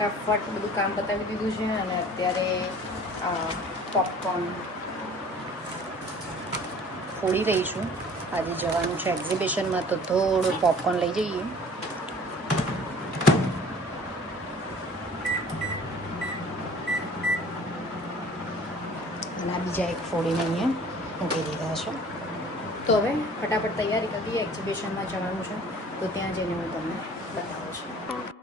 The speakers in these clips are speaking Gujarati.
ફટાફટ બધું કામ બતાવી દીધું છે અને અત્યારે પોપકોર્ન ફોડી રહી છું. આજે જવાનું છે એક્ઝિબિશનમાં તો થોડું પોપકોર્ન લઈ જઈએ. અને આ બીજા એક ફોડીને અહીંયા મૂકી દીધા છે. તો હવે ફટાફટ તૈયારી કરી એક્ઝિબિશનમાં જવાનું છે. તો ત્યાં જઈને હું તમને બતાવું છું.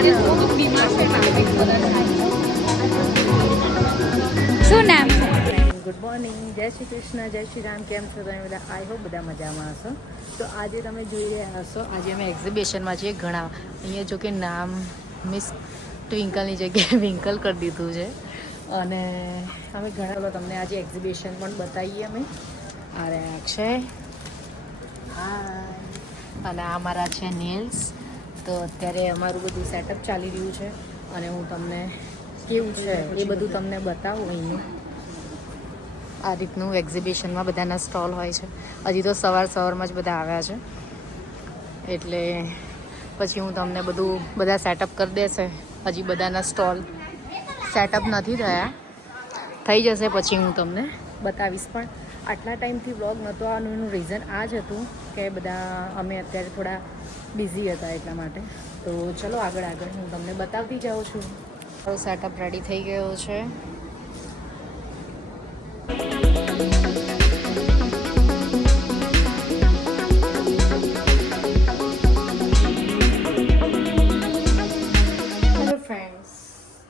શું નામ? ગુડ મોર્નિંગ જય શ્રી કૃષ્ણ. જય શ્રી રામ. કેમ છો તમે બધા? આઈ હોપ બધા મજામાં હશો. તો આજે તમે જોઈ રહ્યા હશો, આજે અમે એક્ઝિબિશનમાં છીએ ઘણા. અહીંયા જો કે નામ મિસ ટ્વિંકલની જગ્યાએ વિંકલ કરી દીધું છે. અને અમે ઘણા બધા તમને આજે એક્ઝિબિશન પણ બતાવીએ અમે. રહ્યા છે. હા અને આ મારા છે નેલ્સ તો અત્યારે અમારું બધું સેટઅપ ચાલી રહ્યું છે અને હું તમને કેવું છે એ બધું તમને બતાવું અહીંનું આ રીતનું એક્ઝિબિશનમાં બધાના સ્ટોલ હોય છે. હજી તો સવાર સવારમાં જ બધા આવ્યા છે. એટલે પછી હું તમને બધું બધા સેટઅપ કરી દેશે. હજી બધાના સ્ટોલ સેટઅપ નથી થયા. થઈ જશે પછી હું તમને બતાવીશ પણ. આટલા ટાઈમથી વ્લોગ નહોતો આવવાનું, એનું રીઝન આ જ હતું કે બધા અમે અત્યારે થોડા બિઝી હતા એટલા માટે. તો ચલો આગળ આગળ હું તમને બતાવતી જાઉં છું. સેટઅપ રેડી થઈ ગયો છે.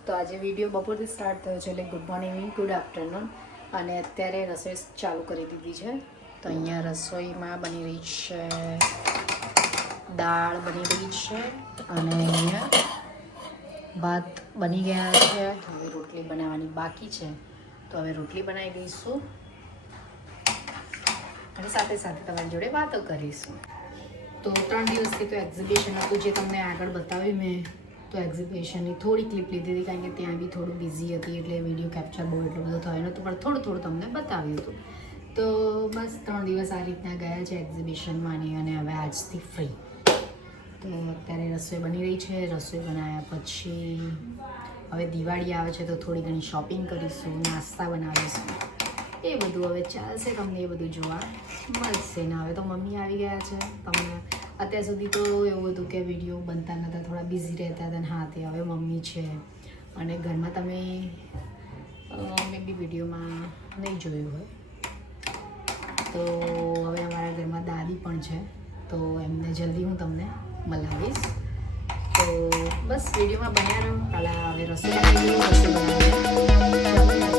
તો આજે વીડિયો બપોરથી સ્ટાર્ટ થયો છે, એટલે ગુડ મોર્નિંગ ગુડ આફ્ટરનૂન અને અત્યારે રસોઈ ચાલુ કરી દીધી છે. તો અહીંયા રસોઈમાં બની રહી છે, દાળ બની રહી છે અને અહીંયા ભાત બની ગયા છે. હવે રોટલી બનાવવાની બાકી છે. તો હવે રોટલી બનાવી દઈશું. અને સાથે સાથે તમારી જોડે વાતો કરીશું. તો ત્રણ દિવસથી તો એક્ઝિબિશન હતું જે તમને આગળ બતાવ્યું મેં. તો એક્ઝિબિશનની થોડી ક્લિપ લીધી હતી કારણ કે ત્યાં બી થોડું બિઝી હતી એટલે વીડિયો કેપ્ચર બહુ એટલો બધો થયો નહોતો, પણ થોડું થોડું તમને બતાવ્યું હતું. તો બસ ત્રણ દિવસ આ રીતના ગયા છે એક્ઝિબિશનમાંની અને હવે આજથી ફ્રી તો અત્યારે રસોઈ બની રહી છે, રસોઈ બનાવ્યા પછી હવે દિવાળી આવે છે તો થોડી ઘણી શોપિંગ કરીશું, નાસ્તા બનાવીશું. એ બધું હવે ચાલશે તમને, એ બધું જોવા મળશે. ને હવે તો મમ્મી આવી ગયા છે. તમને અત્યાર સુધી તો એવું હતું કે વીડિયો બનતા નહોતા થોડા બિઝી રહેતા હતા હા તે હવે મમ્મી છે. અને ઘરમાં તમે મે બી વિડીયોમાં નહીં જોયું હોય. તો હવે અમારા ઘરમાં દાદી પણ છે. તો એમને જલ્દી હું તમને મલાવીશ. તો બસ વિડીયોમાં બન્યા રહો. પહેલાં હવે રસોઈ રસોઈ બનાવીને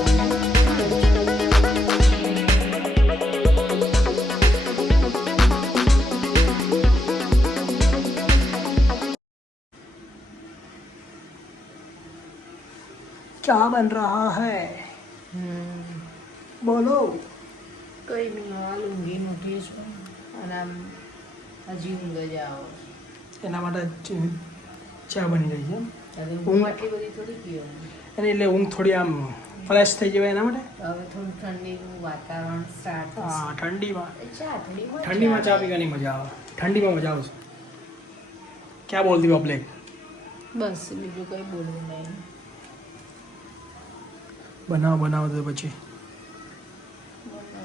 क्या बन रहा है હમ बोलो કઈ નહીં હાલ ઊંઘીને ઉઠી છું અને આમ હજી ઊંઘ જ આવો એના માટે ચ- ચા બની રહી છે હવે ઊંઘ આટલી બધી થોડી પીવાની અને એટલે ઊંઘ થોડી આમ ફ્રેશ થઈ જવાય એના માટે હવે થોડું ઠંડીનું વાતાવરણ સ્ટાર્ટ હા ઠંડીમાં થશે ચા થોડી મજા ઠંડીમાં ચા આવે. પીવાની મજા આવે ઠંડીમાં મજા આવશે ક્યાં બોલતી પબ્લિક બસ બીજું કંઈ બોલવું નહીં બનાવો બનાવો તો પછી. અ,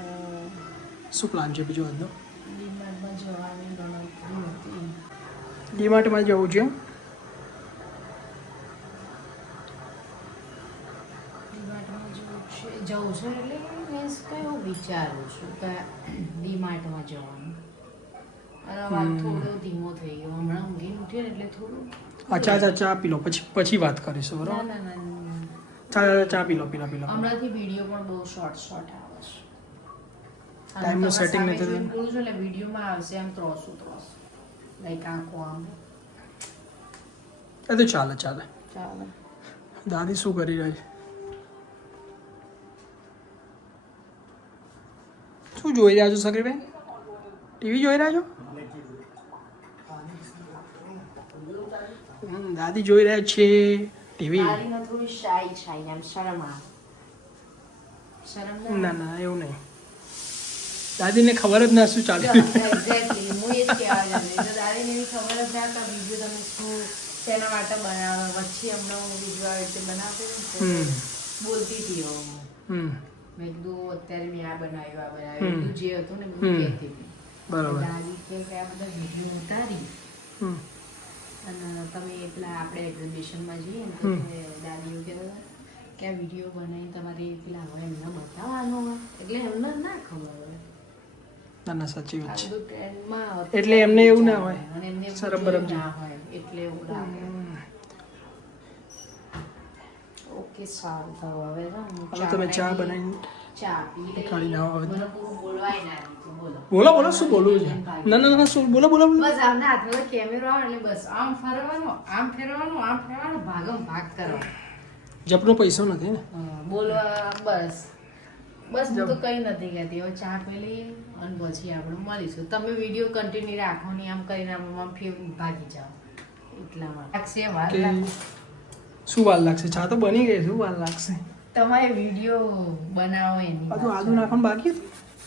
શું પ્લાન છે બીજો આજનો? ડીમાર્ટમાં જવાની ગણતરી હતી. ડીમાર્ટમાં જવું છે ડીમાર્ટમાં જવું છે જવું છે એટલે મીન્સ કયું વિચારું છું કે ડીમાર્ટમાં જવાનું. અને વાત થોડો ધીમો થઈ ગયો. હમણાં ઊંઘી ઉઠી ને એટલે થોડું અચ્છા અચ્છા ચા પી લો પછી પછી વાત કરીશું ના બરાબર ના ના ના. ચા ચા ચા પી લો પી લો પી લો. હમણાંથી વીડિયો પણ બહુ શોર્ટ શોર્ટ આવે છે. અને Time નું તમારા setting સામે નથી જોઈને થતું. બોલું છું એટલે વિડીયોમાં આવશે આમ ત્રોસું ત્રોસ લાઈક આંખો આમ. એ તો ચાલે ચાલે. ચાલે. દાદી શું કરી રહી? છે શું જોઈ રહ્યા છો સગરીબેન ટીવી જોઈ રહ્યા છો? હમ, દાદી જોઈ રહ્યા છે. ટીવી. મારીમાં થોડી શાઈ શાઈ આમ શરમ આવે. શરમ ના ના એવું નહીં. દાદીને ખબર જ ના શું ચાલે. એક્ઝેક્ટલી હું એ જ કહેવા જાઉં દાદીને એવી ખબર જ ના કે બીજું તમે શું તેના માટે બનાવો? વચ્ચે હમણાં હું બીજું આવી રીતે બનાવતી બોલતી હતી હું. મેં કીધું અત્યારે મેં આ બનાવ્યું આ બનાવ્યું. બધું જે હતું ને બધું કહેતી હતી. બરાબર. દાદી કે આ બધા વીડિયો ઉતારી. અને તમે પેલા આપણે એક્ઝિબિશનમાં જઈએ ને. તો દાદીઓ કહેતા કે આ વીડિયો બનાવીને તમારી પેલા હવે એમને બતાવવાનો એટલે એમને ના ખબર હોય ના ના સાચી વાત છે. એટલે એમને એવું ના હોય. અને એવું શરમ બરમ ના હોય એટલે એવું લાગે ઓકે સારું થયું હવે તમે ચા બનાવીને બોલો બોલો બોલો. શું બોલવું છે? ના ના ના શું? બોલો બોલો બસ આમના હાથમાં કેમેરો આવે એટલે બસ. આમ ફરવાનો આમ ફેરવાનો આમ ફેરવાનો ભાગમ ભાગ કરવાનો. જપનો પૈસો નથી ને? બોલવા બસ. બસ હું તો કઈ નથી કહેતી. હવે ચા પેલી અને પછી આપણે મળીશું. તમે વીડિયો કન્ટિન્યુ રાખો ને આમ કરીને આમ આમ ફેર ભાગી જાઓ. એટલા માટે. લાગશે વાર લાગશે. શું વાર લાગશે? ચા તો બની ગઈ શું વાર લાગશે? તમારે વીડિયો બનાવો એની પાછું આદુ નાખવાનું બાકી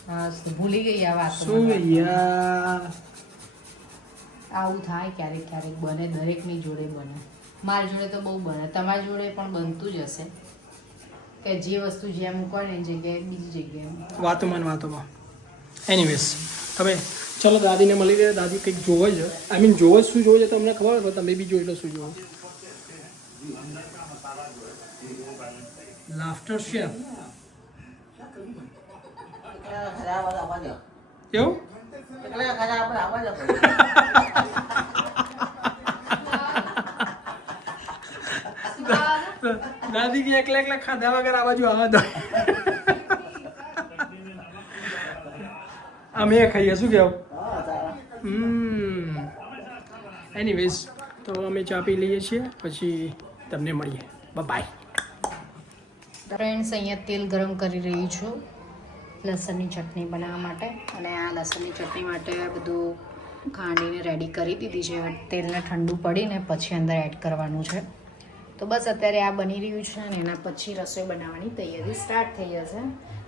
હા ભૂલી ગઈ આ વાત શું યાર? આવું થાય ક્યારેક ક્યારેક બને દરેકની જોડે બને. મારી જોડે તો બહુ બને. તમારી જોડે પણ બનતું જ હશે. કે જે વસ્તુ જ્યાં મૂકવા ને એ જગ્યાએ બીજી જગ્યાએ. વાતોમાં વાતોમાં. એનીવેઝ તમે ચલો દાદીને મળી ગયા દાદી કંઈક જોવે છે. આઈ મીન જોવે શું જોવે છે તમને ખબર હોય તો તમે બી જોઈ લો શું જોવો. લાફ્ટર શેફ એવું? દાદી કે એકલા એકલા ખાધા વગર આ બાજુ આવા દો. અમે ખાઈએ, શું કેવું? હમ. એનીવેઝ તો અમે ચા પી લઈએ છીએ, પછી તમને મળીએ. બાય ફ્રેન્ડ્સ અહીંયા તેલ ગરમ કરી રહી છું લસણની ચટણી બનાવવા માટે. અને આ લસણની ચટણી માટે બધું ખાંડીને રેડી કરી દીધી છે. તેલને ઠંડુ પડીને પછી અંદર એડ કરવાનું છે. તો બસ અત્યારે આ બની રહ્યું છે અને એના પછી રસોઈ બનાવવાની તૈયારી સ્ટાર્ટ થઈ જશે.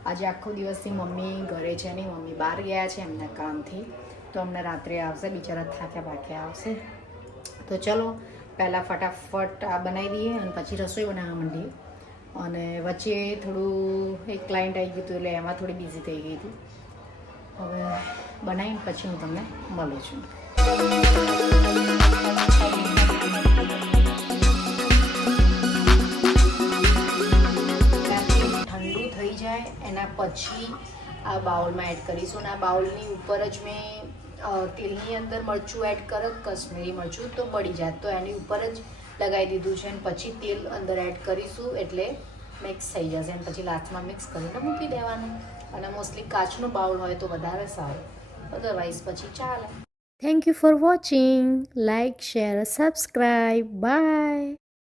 આજે આખો દિવસથી મમ્મી ઘરે છે નહીં, મમ્મી બહાર ગયા છે એમના કામથી. તો અમને રાત્રે આવશે, બિચારા થાક્યા પાક્યા આવશે. તો ચલો પહેલાં ફટાફટ આ બનાવી દઈએ અને પછી રસોઈ બનાવવા માંડીએ. અને વચ્ચે થોડું એક ક્લાયન્ટ આવી ગયું હતું એટલે એમાં થોડી બિઝી થઈ ગઈ હતી. હવે બનાવીને પછી હું તમને મળું છું. ઠંડુ થઈ જાય એના પછી આ બાઉલમાં એડ કરીશું. અને આ બાઉલની ઉપર જ મેં તેલની અંદર મરચું એડ કરત કશ્મીરી મરચું તો બળી જાય. તો એની ઉપર જ લગાવી દીધું છે અને પછી તેલ અંદર એડ કરીશું એટલે મિક્સ થઈ જશે. અને પછી લાસ્ટમાં મિક્સ કરીને મૂકી દેવાનું. અને મોસ્ટલી કાચનું બાઉલ હોય તો વધારે સારું. અદરવાઇઝ પછી ચાલે. Thank you for watching like share subscribe bye